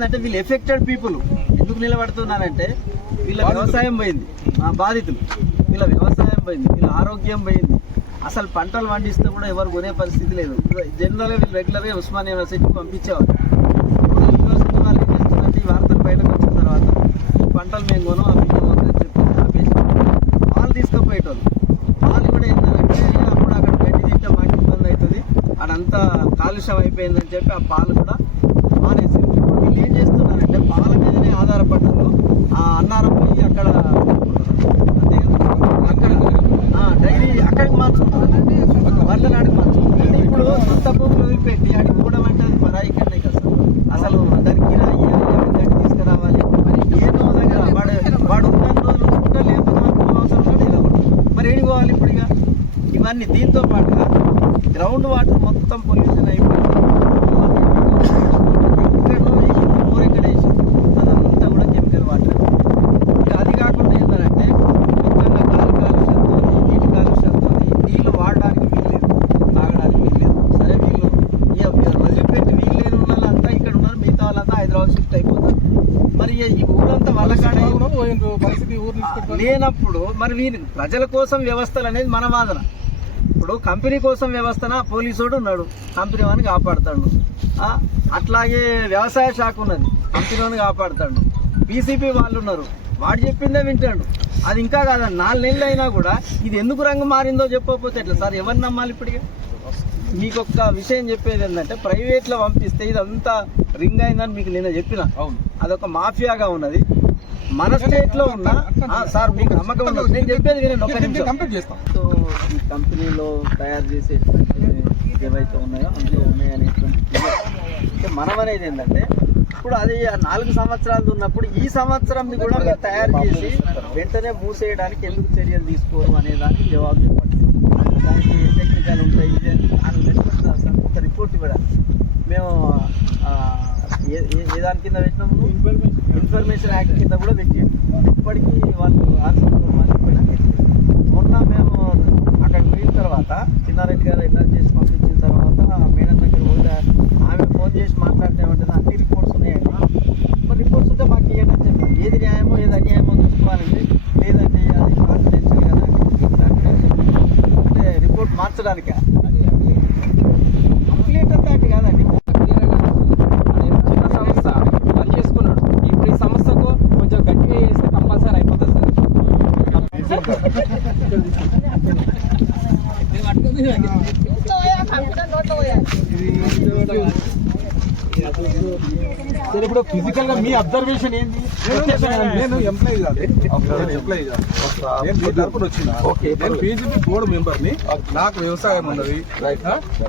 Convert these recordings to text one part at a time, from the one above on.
ఏంటంటే వీళ్ళు affected people. ఎందుకు నిలబడుతున్నారంటే వీళ్ళ వ్యవసాయం పోయింది. ఆ బాధితులు. వీళ్ళ వ్యవసాయం పోయింది. వీళ్ళ ఆరోగ్యం పోయింది. అసలు పంటలు పండిస్తే కూడా ఎవరు కొనే పరిస్థితి లేదు. జనరల్గా వీళ్ళు రెగ్యులర్గా ఉస్మానియా యూనివర్సిటీకి పంపించేవారు. యూనివర్సిటీ వాళ్ళు ఏం చేస్తున్నారంటే ఈ వార్తలు బయటకు వచ్చిన తర్వాత ఈ పంటలు మేము కొనం వద్దని చెప్పి ఆపేసి పాలు తీసుకుపోయేటోళ్ళు. పాలు కూడా ఏంటంటే అప్పుడు అక్కడ గడ్డి తింటే మాకు ఇబ్బంది అవుతుంది. అడంతా కాలుష్యం అయిపోయిందని చెప్పి ఆ పాలు కూడా మానేసి ఇప్పుడు వీళ్ళు ఏం చేస్తున్నారంటే పాల మీదనే ఆధారపడ్డారు ఆ అన్నారం పోయి అక్కడ అంతే కదా? అక్కడ ఆ, డైరీ అక్కడికి మార్చుకుంటారు వాళ్ళ నాడికి మార్చుకుంటారు ఇప్పుడు సొంత భూములు వదిలిపెట్టి అడిగి పోవడం అంటే అది పరాయి కన్నా కదా. అసలు దానికి కిరాయి ఇవ్వాలి, తీసుకురావాలి. ఏదో దగ్గర వాడు వాడు ఉన్న రోజులు ఉంటే లేదు మనకు అవసరం కూడా ఇలా మరి ఏడిపోవాలి ఇప్పుడు ఇక? ఇవన్నీ దీంతో పాటుగా గ్రౌండ్ వాటర్ మొత్తం పొల్యూషన్ అయిపోయింది బోర్ ఎక్కడ వేసి అదంతా కూడా కెమికల్ వాటర్ ఇంకా అది కాకుండా ఏంటంటే ముఖ్యంగా గాలి కాలుష్యంతో నీటి కాలుష్యంతో నీళ్ళు వాడడానికి వీల్లేదు తాగడానికి వీల్లేదు సరే వీళ్ళు ఇక వదిలిపెట్టి వీల్లేని ఉన్న వాళ్ళంతా ఇక్కడ ఉన్నారు మిగతా వాళ్ళంతా హైదరాబాద్ షిఫ్ట్ అయిపోతారు మరి ఈ- ఈ ఊరంతా వాళ్ళ కాడే పరిస్థితి ఊరు తీసుకుంటారు లేనప్పుడు మరి వీరి ప్రజల కోసం వ్యవస్థలు అనేది మన వాదన. ఇప్పుడు కంపెనీ కోసం వ్యవస్థన? పోలీసోడు ఉన్నాడు. కంపెనీ వాడిని కాపాడుతాడు. అట్లాగే వ్యవసాయ శాఖ ఉన్నది. కంపెనీ వాడిని కాపాడుతాడు. పీసీపీ వాళ్ళు ఉన్నారు. వాడు చెప్పిందే వింటాడు. అది ఇంకా కాదండి నాలుగు నెలలు అయినా కూడా ఇది ఎందుకు రంగు మారిందో చెప్పకపోతే ఎట్లా? సార్ ఎవరిని నమ్మాలి ఇప్పటికే? మీకు ఒక్క విషయం చెప్పేది ఏంటంటే ప్రైవేట్లో పంపిస్తే ఇదంతా రింగ్ అయిందని మీకు నేను చెప్పిన. అవును. అదొక మాఫియాగా ఉన్నది. మన స్టేట్లో ఉన్న ఆ, సార్ మీకు నమ్మకం ఉండదు నేను చెప్పేది వినండి ఒక నిమిషం. కంప్లీట్ చేస్తాం. సో ఈ కంపెనీలో తయారు చేసేటువంటి ఏవైతే ఉన్నాయో అందులో ఉన్నాయనేటువంటి అంటే మనం అనేది ఏంటంటే ఇప్పుడు అది నాలుగు సంవత్సరాలు ఉన్నప్పుడు ఈ సంవత్సరం కూడా మీరు తయారు చేసి వెంటనే మూసేయడానికి ఎందుకు చర్యలు తీసుకోరు అనే దానికి జవాబు చెప్పండి దానికి టెక్నికల్ ఉంటాయి ఇది అని నాలుగు లెక్కలు సార్. సార్ ఒక రిపోర్ట్ ఇవ్వడానికి. మేము ఏ ఏ- దాని కింద పెట్టినాము ఇన్ఫర్మేషన్ యాక్ట్ కింద కూడా పెట్టాము ఇప్పటికీ వాళ్ళు ఆన్సర్ వాళ్ళు మొన్న మేము అక్కడ పోయిన తర్వాత చిన్నారెడ్డి గారు ఎంటర్ చేసి పంపించిన తర్వాత మేడం దగ్గర పోతే ఆమె ఫోన్ చేసి మాట్లాడితే అన్ని రిపోర్ట్స్ ఉన్నాయండి మరి రిపోర్ట్స్ ఉంటే మాకు ఇవ్వండి అని చెప్పి ఏది న్యాయమో ఏది అన్యాయమో చూసుకోవాలండి లేదంటే అది కాన్ఫిడెన్షియల్ కదా అంటే రిపోర్ట్ మార్చడానికా కంప్లీట్ అంతా అటు కాదండి చిన్న సంస్థ పని చేసుకున్నాడు ఇప్పుడు ఈ సంస్థకు కొంచెం గట్టిగా చేస్తే కంపల్సరీ అయిపోతుంది సార్ సరే ఇప్పుడు ఫిజికల్గా మీ అబ్జర్వేషన్ ఏంది? నేను ఎంప్లాయీ కాదు. నేను ఎంప్లాయీ కాదు. నేను మీ తరపున వచ్చిన. నేను పీజీపీ బోర్డు మెంబర్ని. నాకు వ్యవసాయం ఉన్నది?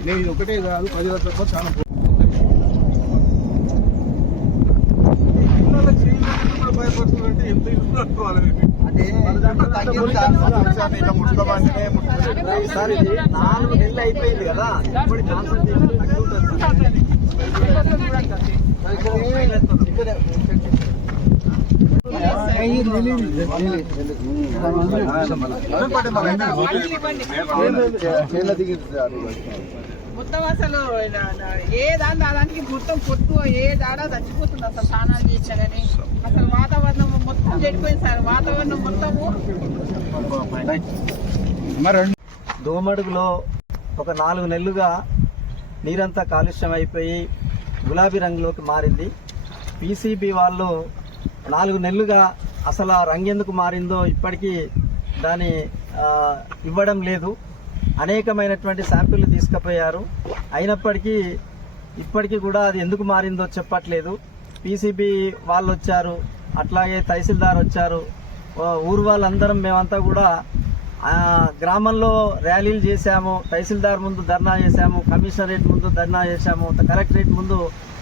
నేను ఇది ఒకటే కాదు ప్రజల తరపున చాలా భయపడుతుందంటే ఎంత సార్ ఇది నాలుగు నెలలు అయిపోయింది కదా. ఇప్పుడు కాన్సన్ట్రేషన్ తగ్గుతుంది. మొత్తం అసలు ఏ దాని దానికి మొత్తం పొట్టు ఏ దాడ చచ్చిపోతుంది అసలు స్నానాలు చేసినా అసలు వాతావరణం మొత్తం చెడిపోయింది సార్. వాతావరణం మొత్తము దోమడుగులో ఒక నాలుగు నెలలుగా నీరంతా కాలుష్యం అయిపోయి గులాబీ రంగులోకి మారింది. పీసీబీ వాళ్ళు నాలుగు నెలలుగా అసలు ఆ రంగెందుకు మారిందో ఇప్పటికీ దాని ఇవ్వడం లేదు. అనేకమైనటువంటి శాంపిల్ తీసుకుపోయారు. అయినప్పటికీ ఇప్పటికీ కూడా అది ఎందుకు మారిందో చెప్పట్లేదు. పీసీబీ వాళ్ళు వచ్చారు. అట్లాగే తహసీల్దార్ వచ్చారు. ఊరు వాళ్ళందరం మేమంతా కూడా గ్రామంలో ర్యాలీలు చేశాము తహసీల్దార్ ముందు ధర్నా చేశాము కమిషనరేట్ ముందు ధర్నా చేశాము కలెక్టరేట్ ముందు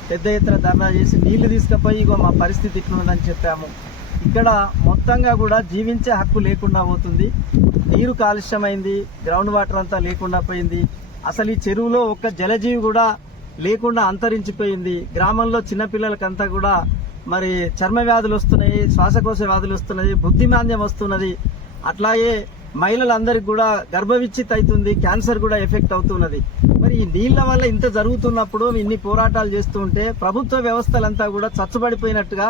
పెద్ద ఎత్తున ధర్నా చేసి నీళ్ళు తీసుకుపోయి ఇగో మా పరిస్థితి ఇట్లుందని చెప్పాము. ఇక్కడ మొత్తంగా కూడా జీవించే హక్కు లేకుండా పోతుంది. నీరు కాలుష్యమైంది గ్రౌండ్ వాటర్ అంతా లేకుండా పోయింది. అసలు ఈ చెరువులో ఒక్క జలజీవి కూడా లేకుండా అంతరించిపోయింది. గ్రామంలో చిన్నపిల్లలకంతా కూడా మరి చర్మ వ్యాధులు వస్తున్నాయి శ్వాసకోశ వ్యాధులు వస్తున్నాయి బుద్ధిమాంద్యం వస్తున్నది. అట్లాగే మహిళలందరికీ కూడా గర్భవిచ్చిత్ అవుతుంది క్యాన్సర్ కూడా ఎఫెక్ట్ అవుతున్నది. మరి ఈ నీళ్ళ వల్ల ఇంత జరుగుతున్నప్పుడు ఇన్ని పోరాటాలు చేస్తూ ఉంటే ప్రభుత్వ వ్యవస్థలంతా కూడా చచ్చుబడిపోయినట్టుగా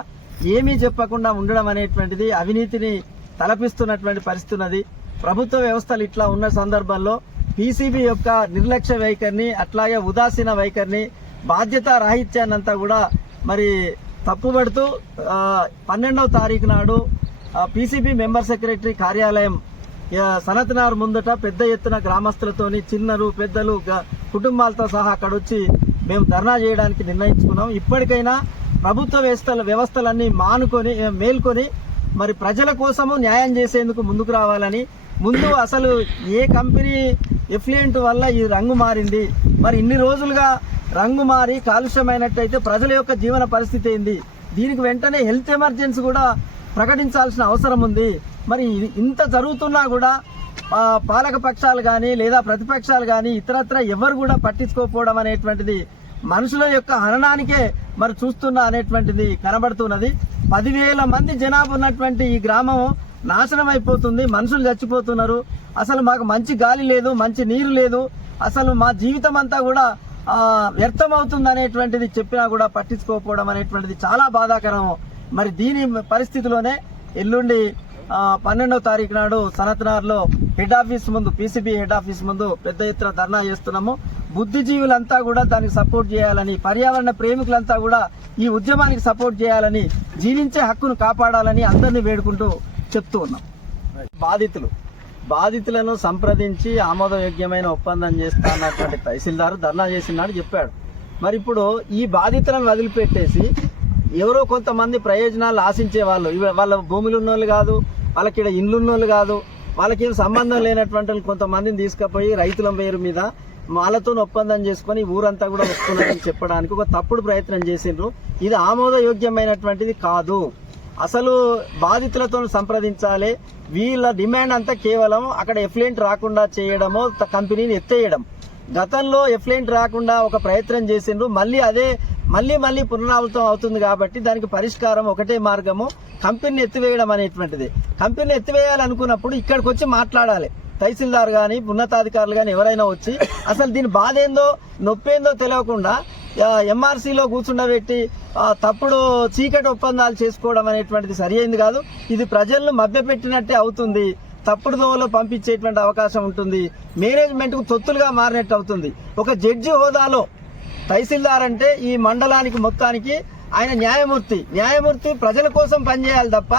ఏమీ చెప్పకుండా ఉండడం అనేటువంటిది అవినీతిని తలపిస్తున్నటువంటి పరిస్థితి ఉన్నది ప్రభుత్వ వ్యవస్థలు ఇట్లా ఉన్న సందర్భంలో పీసీబీ యొక్క నిర్లక్ష్య వైఖరిని అట్లాగే ఉదాసీన వైఖరిని బాధ్యత రాహిత్యాన్నంతా కూడా మరి తప్పుపడుతూ పన్నెండవ తారీఖు నాడు పీసీబీ మెంబర్ సెక్రటరీ కార్యాలయం సనతనారు ముందట పెద్ద ఎత్తున గ్రామస్తులతోని చిన్నలు పెద్దలు కుటుంబాలతో సహా అక్కడ వచ్చి మేము ధర్నా చేయడానికి నిర్ణయించుకున్నాం. ఇప్పటికైనా ప్రభుత్వ వ్యవస్థల వ్యవస్థలన్నీ మానుకొని మేల్కొని మరి ప్రజల కోసము న్యాయం చేసేందుకు ముందుకు రావాలని ముందు అసలు ఏ కంపెనీ ఎఫ్లియంట్ వల్ల ఈ రంగు మారింది మరి ఇన్ని రోజులుగా రంగు మారి కాలుష్యమైనట్టయితే ప్రజల యొక్క జీవన పరిస్థితి ఏంది? దీనికి వెంటనే హెల్త్ ఎమర్జెన్సీ కూడా ప్రకటించాల్సిన అవసరం ఉంది. మరి ఇది- ఇంత జరుగుతున్నా కూడా పాలక పక్షాలు కానీ లేదా ప్రతిపక్షాలు కానీ ఇతరత్ర ఎవరు కూడా పట్టించుకోకపోవడం అనేటువంటిది మనుషుల యొక్క హననానికే మరి చూస్తున్నా అనేటువంటిది కనబడుతున్నది. పదివేల మంది జనాభా ఉన్నటువంటి ఈ గ్రామం నాశనం అయిపోతుంది మనుషులు చచ్చిపోతున్నారు. అసలు మాకు మంచి గాలి లేదు మంచి నీరు లేదు. అసలు మా జీవితం అంతా కూడా ఆ, వ్యర్థం అవుతుంది అనేటువంటిది చెప్పినా కూడా పట్టించుకోకపోవడం అనేటువంటిది చాలా బాధాకరం. మరి దీని పరిస్థితిలోనే ఎల్లుండి పన్నెండవ తారీఖు నాడు సనత్నార్లో హెడ్ ఆఫీస్ ముందు పీసీబీ హెడ్ ఆఫీస్ ముందు పెద్ద ఎత్తున ధర్నా చేస్తున్నాము. బుద్ధిజీవులంతా కూడా దానికి సపోర్ట్ చేయాలని పర్యావరణ ప్రేమికులంతా కూడా ఈ ఉద్యమానికి సపోర్ట్ చేయాలని జీవించే హక్కును కాపాడాలని అందరినీ వేడుకుంటూ చెప్తూ ఉన్నాం. బాధితులు. బాధితులను సంప్రదించి ఆమోదయోగ్యమైన ఒప్పందం చేస్తా అన్నటువంటి తహసీల్దారు ధర్నా చేసినాడు చెప్పాడు. మరి ఇప్పుడు ఈ బాధితులను వదిలిపెట్టేసి ఎవరో కొంతమంది ప్రయోజనాలు ఆశించే వాళ్ళు వాళ్ళ భూములు ఉన్నోళ్ళు కాదు వాళ్ళకి ఇక్కడ ఇల్లున్నోళ్ళు కాదు వాళ్ళకి ఏం సంబంధం లేనటువంటి వాళ్ళు కొంతమందిని తీసుకుపోయి రైతుల పేరు మీద వాళ్ళతో ఒప్పందం చేసుకొని ఊరంతా కూడా వస్తున్నారని చెప్పడానికి ఒక తప్పుడు ప్రయత్నం చేసిండ్రు. ఇది ఆమోదయోగ్యమైనటువంటిది కాదు. అసలు బాధితులతో సంప్రదించాలి. వీళ్ళ డిమాండ్ అంతా కేవలం అక్కడ ఎఫ్లెంట్ రాకుండా చేయడమో త- కంపెనీని ఎత్తేయడం. గతంలో ఎఫ్లెంట్ రాకుండా ఒక ప్రయత్నం చేసిండ్రు. మళ్ళీ అదే మళ్ళీ మళ్ళీ పునరావృతం అవుతుంది కాబట్టి దానికి పరిష్కారం ఒకటే మార్గము. కంపెనీని ఎత్తివేయడం అనేటువంటిది. కంపెనీని ఎత్తివేయాలనుకున్నప్పుడు ఇక్కడికి వచ్చి మాట్లాడాలి. తహసీల్దార్ కానీ ఉన్నతాధికారులు కానీ ఎవరైనా వచ్చి అసలు దీని బాధ ఏందో నొప్పేందో తెలియకుండా ఎంఆర్సీలో కూర్చుండబెట్టి తప్పుడు చీకటి ఒప్పందాలు చేసుకోవడం అనేటువంటిది సరి అయింది కాదు. ఇది ప్రజలను మభ్యపెట్టినట్టే అవుతుంది. తప్పుడు దోవలో పంపించేటువంటి అవకాశం ఉంటుంది. మేనేజ్మెంట్కు తొత్తులుగా మారినట్టు అవుతుంది. ఒక జడ్జి హోదాలో తహసీల్దార్ అంటే ఈ మండలానికి మొత్తానికి ఆయన న్యాయమూర్తి. న్యాయమూర్తి ప్రజల కోసం పనిచేయాలి తప్ప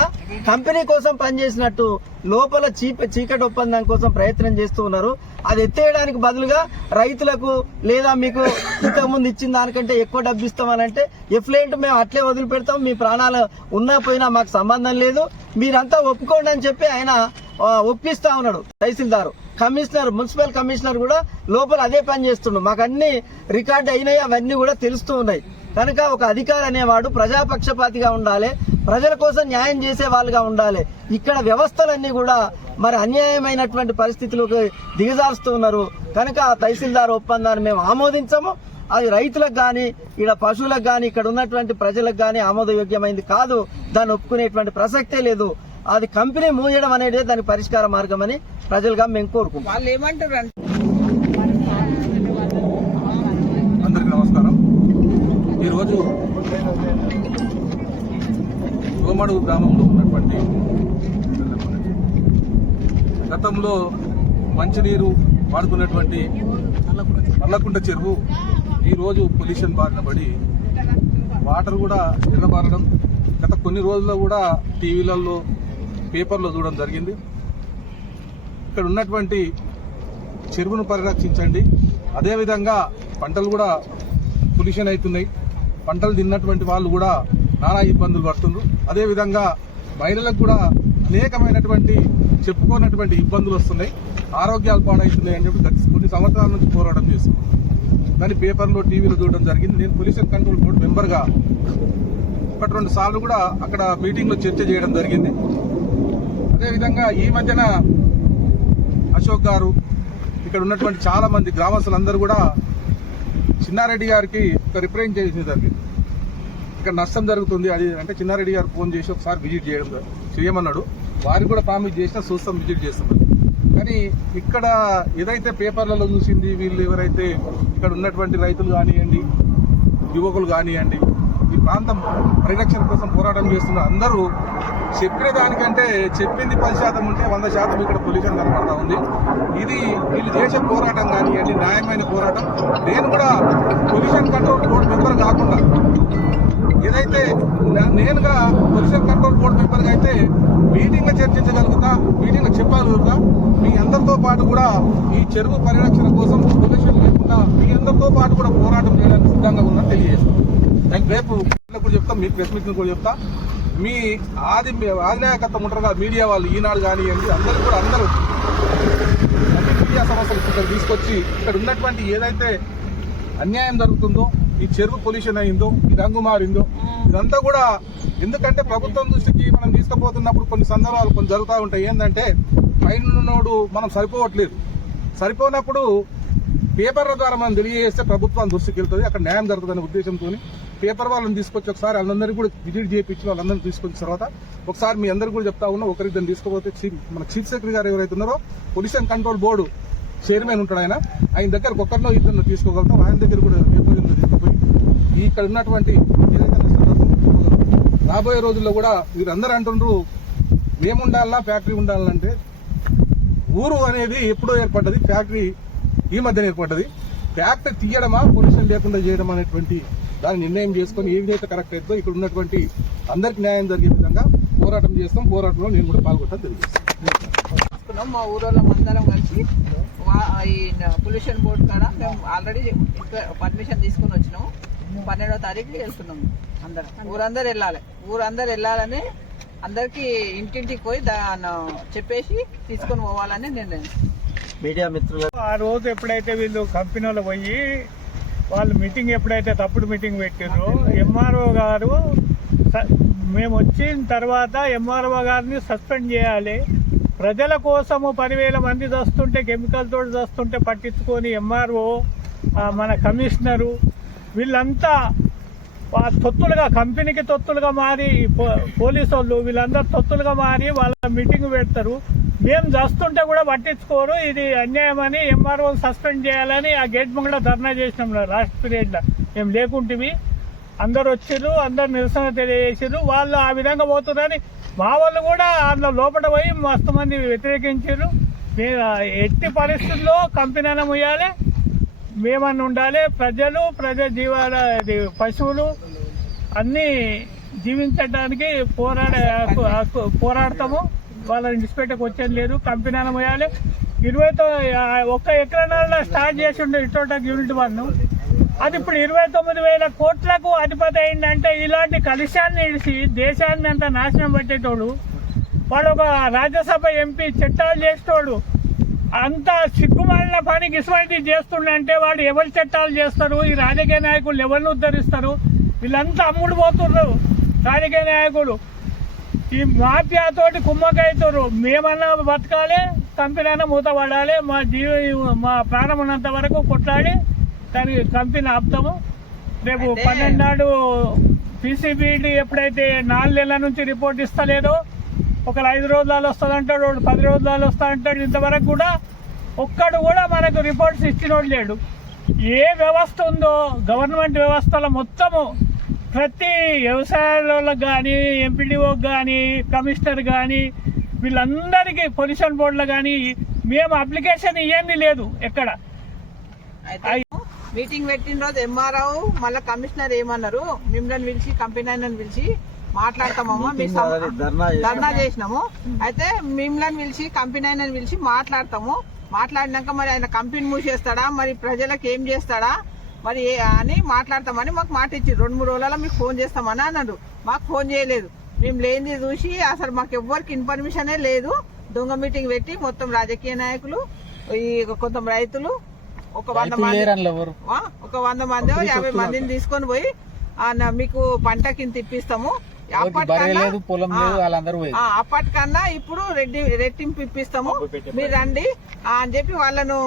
కంపెనీ కోసం పనిచేసినట్టు లోపల చీప చీకటి ఒప్పందం కోసం ప్రయత్నం చేస్తూ ఉన్నారు. అది ఎత్తేయడానికి బదులుగా రైతులకు లేదా మీకు ఇంతకుముందు ఇచ్చిన దానికంటే ఎక్కువ డబ్బు ఇస్తామనంటే ఎఫ్లెంట్ మేము అట్లే వదిలిపెడతాం. మీ ప్రాణాలు ఉన్నా పోయినా మాకు సంబంధం లేదు. మీరంతా ఒప్పుకోండి అని చెప్పి ఆయన ఒప్పిస్తా ఉన్నాడు తహసీల్దారు. కమిషనర్ మున్సిపల్ కమిషనర్ కూడా లోపల అదే పని చేస్తున్నాడు మాకు అన్ని రికార్డ్ అయినాయి అవన్నీ కూడా తెలుస్తూ ఉన్నాయి. కనుక ఒక అధికారి అనేవాడు ప్రజాపక్షపాతిగా ఉండాలి ప్రజల కోసం న్యాయం చేసే వాళ్ళుగా ఉండాలి. ఇక్కడ వ్యవస్థలన్నీ కూడా మరి అన్యాయమైనటువంటి పరిస్థితులకు దిగజారుస్తూ ఉన్నారు. కనుక ఆ తహసీల్దార్ ఒప్పందాన్ని మేము ఆమోదించము. అది రైతులకు కానీ ఇక్కడ పశువులకు కానీ ఇక్కడ ఉన్నటువంటి ప్రజలకు కానీ ఆమోదయోగ్యమైంది కాదు. దాన్ని ఒప్పుకునేటువంటి ప్రసక్తే లేదు. అది కంపెనీ మూయడం అనేది దాని పరిష్కార మార్గం అని ప్రజలుగా మేము కోరుకుంటాం వాళ్ళు ఏమంటారు అంటే అందరికీ నమస్కారం ఈరోజు గోమడుగు గ్రామంలో ఉన్నటువంటి గతంలో మంచినీరు వాడుకున్నటువంటి నల్లకుంట చెరువు ఈరోజు పొల్యూషన్ బారిన పడి వాటర్ కూడా ఎర్రబారడం గత కొన్ని రోజుల్లో కూడా టీవీలలో పేపర్లో చూడడం జరిగింది. ఇక్కడ ఉన్నటువంటి చెరువును పరిరక్షించండి. అదేవిధంగా పంటలు కూడా పొల్యూషన్ అవుతున్నాయి. పంటలు తిన్నటువంటి వాళ్ళు కూడా నానా ఇబ్బందులు పడుతున్నారు అదేవిధంగా మహిళలకు కూడా అనేకమైనటువంటి చెప్పుకోనటువంటి ఇబ్బందులు వస్తున్నాయి. ఆరోగ్యాలు పాడవుతున్నాయి అని చెప్పి గత కొన్ని సంవత్సరాల నుంచి పోరాటం చేస్తున్నాం. దాన్ని పేపర్లో టీవీలో చూడడం జరిగింది. నేను పొల్యూషన్ కంట్రోల్ బోర్డు మెంబర్గా ఒకటి రెండు సార్లు కూడా అక్కడ మీటింగ్లో చర్చ చేయడం జరిగింది. అదేవిధంగా ఈ మధ్యన అశోక్ గారు ఇక్కడ ఉన్నటువంటి చాలా మంది గ్రామస్తులందరూ కూడా చిన్నారెడ్డి గారికి ఒక రిప్రజెంటేషన్ జరిగింది. ఇక్కడ నష్టం జరుగుతుంది. అది అంటే చిన్నారెడ్డి గారు ఫోన్ చేసి ఒకసారి విజిట్ చేయడం చేయమన్నాడు. వారికి కూడా ప్రామిస్ చేసినా చూస్తాం విజిట్ చేస్తాం కానీ ఇక్కడ ఏదైతే పేపర్లలో చూసింది వీళ్ళు ఎవరైతే ఇక్కడ ఉన్నటువంటి రైతులు కానివ్వండి యువకులు కానివ్వండి ఈ ప్రాంతం పరిరక్షణ కోసం పోరాటం చేస్తున్న అందరూ చెప్పిన దానికంటే చెప్పింది పది శాతం ఉంటే వంద శాతం ఇక్కడ పొల్యూషన్ కనపడతా ఉంది. ఇది వీళ్ళు చేసే పోరాటం కానివ్వండి న్యాయమైన పోరాటం. నేను కూడా పొల్యూషన్ కంట్రోల్ బోర్డు మెంబర్ కాకుండా ఏదైతే నేనుగా పొల్యూషన్ కంట్రోల్ బోర్డు మెంబర్గా అయితే మీటింగ్లో చర్చించగలుగుతా మీటింగ్లో చెప్పగలుగుతా మీ అందరితో పాటు కూడా ఈ చెరువు పరిరక్షణ కోసం పొల్యూషన్ లేకుండా మీ అందరితో పాటు కూడా పోరాటం చేయడానికి సిద్ధంగా ఉందని తెలియజేస్తాను నేను రేపు కూడా మీ ప్రెస్ మీటింగ్ కూడా చెప్తా. మీ ఆది ఆధినాయకత్వం ఉంటారు కదా మీడియా వాళ్ళు ఈనాడు కానివ్వండి అందరూ కూడా అందరూ అన్ని మీడియా సమస్యలు ఇక్కడ తీసుకొచ్చి ఇక్కడ ఉన్నటువంటి ఏదైతే అన్యాయం జరుగుతుందో ఈ చెరువు పొల్యూషన్ అయిందో ఈ రంగు మారిందో ఇదంతా కూడా ఎందుకంటే ప్రభుత్వం దృష్టికి మనం తీసుకుపోతున్నప్పుడు కొన్ని సందర్భాలు కొన్ని జరుగుతూ ఉంటాయి. ఏంటంటే పైన ఉన్నోడు మనం సరిపోవట్లేదు. సరిపోనప్పుడు పేపర్ల ద్వారా మనం తెలియజేస్తే ప్రభుత్వం దృష్టికి వెళ్తుంది. అక్కడ న్యాయం జరుగుతుందనే ఉద్దేశంతో పేపర్ వాళ్ళని తీసుకొచ్చి ఒకసారి వాళ్ళందరినీ కూడా విజిట్ చేయించి వాళ్ళందరినీ తీసుకొచ్చిన తర్వాత ఒకసారి మీ అందరికీ కూడా చెప్తా ఉన్నా ఒకరికి దాన్ని తీసుకుపోతే మన చీఫ్ సెక్రటరీ గారు ఎవరైతే ఉన్నారో పొల్యూషన్ కంట్రోల్ బోర్డు చైర్మన్ ఉంటాడు ఆయన. ఆయన దగ్గర ఒక్కరినో ఇద్దరు తీసుకోగలుగుతాం. ఆయన దగ్గర కూడా ఇక్కడ ఉన్నటువంటి రాబోయే రోజుల్లో కూడా వీరందరూ అంటుండ్రు ఏముండాలన్నా ఫ్యాక్టరీ ఉండాలంటే? ఊరు అనేది ఎప్పుడో ఏర్పడ్డది ఫ్యాక్టరీ ఈ మధ్యన ఏర్పడ్డది. ఫ్యాక్టరీ తీయడమా పొల్యూషన్ లేకుండా చేయడం అనేటువంటి దాన్ని నిర్ణయం చేసుకొని ఏ విధంగా కరెక్ట్ అవుతుందో ఇక్కడ ఉన్నటువంటి అందరికి న్యాయం జరిగే విధంగా పోరాటం చేస్తాం. పోరాటంలో నేను కూడా పాల్గొంటాను తెలియజేస్తాను మా ఊరోళ్ళం అందరం కలిసి ఈ పొల్యూషన్ బోర్డు కాడ మేము ఆల్రెడీ పర్మిషన్ తీసుకుని వచ్చినాము. పన్నెండో తారీఖు వెళ్తున్నాం అందరం. ఊరందరూ వెళ్ళాలి. ఊరందరూ వెళ్ళాలని అందరికి ఇంటింటికి పోయి దాన్ని చెప్పేసి తీసుకొని పోవాలని నిర్ణయం. మీడియా మిత్రుల ఆ రోజు ఎప్పుడైతే వీళ్ళు కంపెనీలో పోయి వాళ్ళు మీటింగ్ ఎప్పుడైతే తప్పుడు మీటింగ్ పెట్టారో ఎంఆర్ఓ గారు స- మేము వచ్చిన తర్వాత ఎంఆర్ఓ గారిని సస్పెండ్ చేయాలి. ప్రజల కోసము పదివేల మంది వస్తుంటే కెమికల్ తోటి వస్తుంటే పట్టించుకొని ఎంఆర్ఓ మన కమిషనరు వీళ్ళంతా తొత్తులుగా కంపెనీకి తొత్తులుగా మారి పో- పోలీసు వాళ్ళు వీళ్ళందరూ తొత్తులుగా మారి వాళ్ళ మీటింగ్ పెడతారు. మేము చేస్తుంటే కూడా పట్టించుకోరు. ఇది అన్యాయమని ఎంఆర్ఓ సస్పెండ్ చేయాలని ఆ గేట్ ముంగడ ధర్నా చేసినాం లాస్ట్ పీరియడ్లో. మేము లేకుంటివి. అందరు వచ్చిర్రు అందరు నిరసన తెలియజేసారు వాళ్ళు ఆ విధంగా పోతున్నారని మా వాళ్ళు కూడా అందులో లోపల పోయి మస్తు మంది వ్యతిరేకించారు ఎట్టి పరిస్థితుల్లో కంపెనీ ముయ్యాలి మేమన్నా ఉండాలి. ప్రజలు ప్రజా జీవాల పశువులు అన్నీ జీవించడానికి పోరాడే పోరాడతాము. వాళ్ళని విడిచిపెట్టకు వచ్చేది లేదు. కంపెనీ పోయాలి ఇరవై ఒక్క ఎకరాల స్టార్ట్ చేసి ఉండే ఇటోటాక్ యూనిట్ వన్. అది ఇప్పుడు ఇరవై తొమ్మిది వేల కోట్లకు అధిపతి అయిందంటే ఇలాంటి కలుష్యాన్ని ఇడిసి దేశాన్ని అంత నాశనం పెట్టేటోడు వాడు ఒక రాజ్యసభ ఎంపీ చట్టాలు చేసేటోడు అంత సిగ్గుమాలిన పని ఇటువంటి చేస్తుండంటే వాడు ఎవరి చట్టాలు చేస్తారు? ఈ రాజకీయ నాయకులు ఎవరిని ఉద్ధరిస్తారు? వీళ్ళంతా అమ్ముడు పోతున్నారు రాజకీయ నాయకులు. ఈ మాఫియాతోటి కుమ్మకైతున్నారు మేమన్నా బతకాలి కంపెనీ మూత పడాలి మా జీవ మా ప్రాణం ఉన్నంత వరకు కొట్లాడి దానికి కంపెనీ ఆపుతాము. రేపు పన్నెండు నాడు పీసీబీడి ఎప్పుడైతే నాలుగు నెలల నుంచి రిపోర్ట్ ఇస్తలేదో ఒకరు ఐదు రోజులలో వస్తుంది అంటాడు ఒకడు పది రోజులలో వస్తా అంటాడు ఇంతవరకు కూడా ఒక్కడు కూడా మనకు రిపోర్ట్స్ ఇచ్చినోడు లేడు. ఏ వ్యవస్థ ఉందో గవర్నమెంట్ వ్యవస్థలో మొత్తము ప్రతి వ్యవసాయాలకు కానీ ఎంపీడీఓకి కానీ కమిషనర్ కానీ వీళ్ళందరికీ పొల్యూషన్ బోర్డులో కానీ మేము అప్లికేషన్ ఇవ్వండి లేదు ఎక్కడ. అయితే మీటింగ్ పెట్టిన రోజు ఎంఆర్ఓ మళ్ళీ కమిషనర్ ఏమన్నారు? మిమ్మల్ని పిలిచి కంపెనీ ఆయనని పిలిచి మాట్లాడతామమ్మా మీ ధర్నా చేసి- ధర్నా చేసినాము. అయితే మిమ్మల్ని పిలిచి కంపెనీ ఆయనని పిలిచి మాట్లాడతాము. మాట్లాడినాక మరి ఆయన కంపెనీ మూసేస్తాడా? మరి ప్రజలకు ఏం చేస్తాడా? మరి అని మాట్లాడతామని మాకు మాట ఇచ్చి రెండు మూడు రోజులలో మీకు ఫోన్ చేస్తామని అన్నాడు. మాకు ఫోన్ చేయలేదు. మేము లేనిది చూసి అసలు మాకు ఎవ్వరికి ఇన్ఫర్మేషనే లేదు. దొంగ మీటింగ్ పెట్టి మొత్తం రాజకీయ నాయకులు ఈ కొంత రైతులు ఒక వంద మంది ఒక వంద మంది యాభై మందిని తీసుకొని పోయి మీకు పంట కింద తిప్పిస్తాము అప్పటికన్నా పొలం ఆ, వాళ్ళందరూ ఆ, అప్పటికన్నా ఇప్పుడు రెడ్డి రెట్టింపు ఇప్పిస్తాము. మీరు రండి. ఆ, అని చెప్పి వాళ్ళను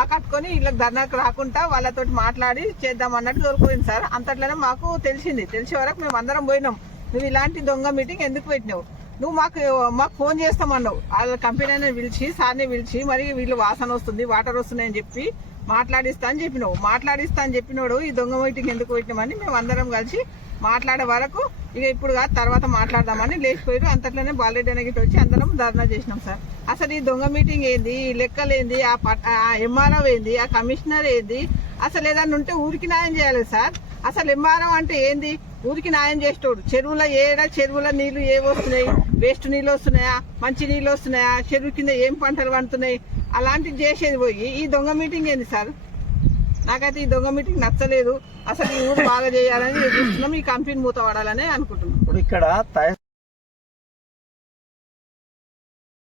ఆకట్టుకొని వీళ్ళకి ధర్నాకు రాకుండా వాళ్ళతోటి మాట్లాడి చేద్దాం అన్నట్టు దొరికిపోయింది సార్. అంతట్లోనే మాకు తెలిసింది. తెలిసే వరకు మేము అందరం పోయినాం. నువ్వు ఇలాంటి దొంగ మీటింగ్ ఎందుకు పెట్టినావు? నువ్వు మాకు మాకు ఫోన్ చేస్తామన్నావు. వాళ్ళ కంపెనీ అయినా పిలిచి సార్ని పిలిచి మరి వీళ్ళు వాసన వస్తుంది వాటర్ వస్తున్నాయని చెప్పి మాట్లాడిస్తా అని చెప్పినావు. మాట్లాడిస్తా అని చెప్పినోడు ఈ దొంగ మీటింగ్ ఎందుకు పెట్టినామని మేము అందరం కలిసి మాట్లాడే వరకు ఇక ఇప్పుడు కాదు తర్వాత మాట్లాడదామని లేచిపోయారు అంతట్లోనే బాలరెడ్డి అనేది వచ్చి అందరం ధర్నా చేసినాం సార్. అసలు ఈ దొంగ మీటింగ్ ఏంది? ఈ లెక్కలు ఏంది? ఆ పట్- ఆ ఎంఆర్ఓ ఏంది? ఆ కమిషనర్ ఏంది? అసలు ఏదన్నా ఉంటే ఊరికి న్యాయం చేయాలి సార్. అసలు ఎంఆర్ఓ అంటే ఏంది? ఊరికి న్యాయం చేసేటోడు. చెరువుల ఏడ చెరువుల నీళ్ళు ఏ వస్తున్నాయి? వేస్ట్ నీళ్ళు వస్తున్నాయా? మంచి నీళ్ళు వస్తున్నాయా? చెరువు కింద ఏం పంటలు పండుతున్నాయి? అలాంటివి చేసేది పోయి ఈ దొంగ మీటింగ్ ఏంది సార్? నాకైతే ఈ దొంగ మీటింగ్ నచ్చలేదు. అసలు ఈ ఊరు బాగా చేయాలని చూస్తున్నాం ఈ కంపెనీ మూత పడాలని అనుకుంటున్నాం. ఇప్పుడు ఇక్కడ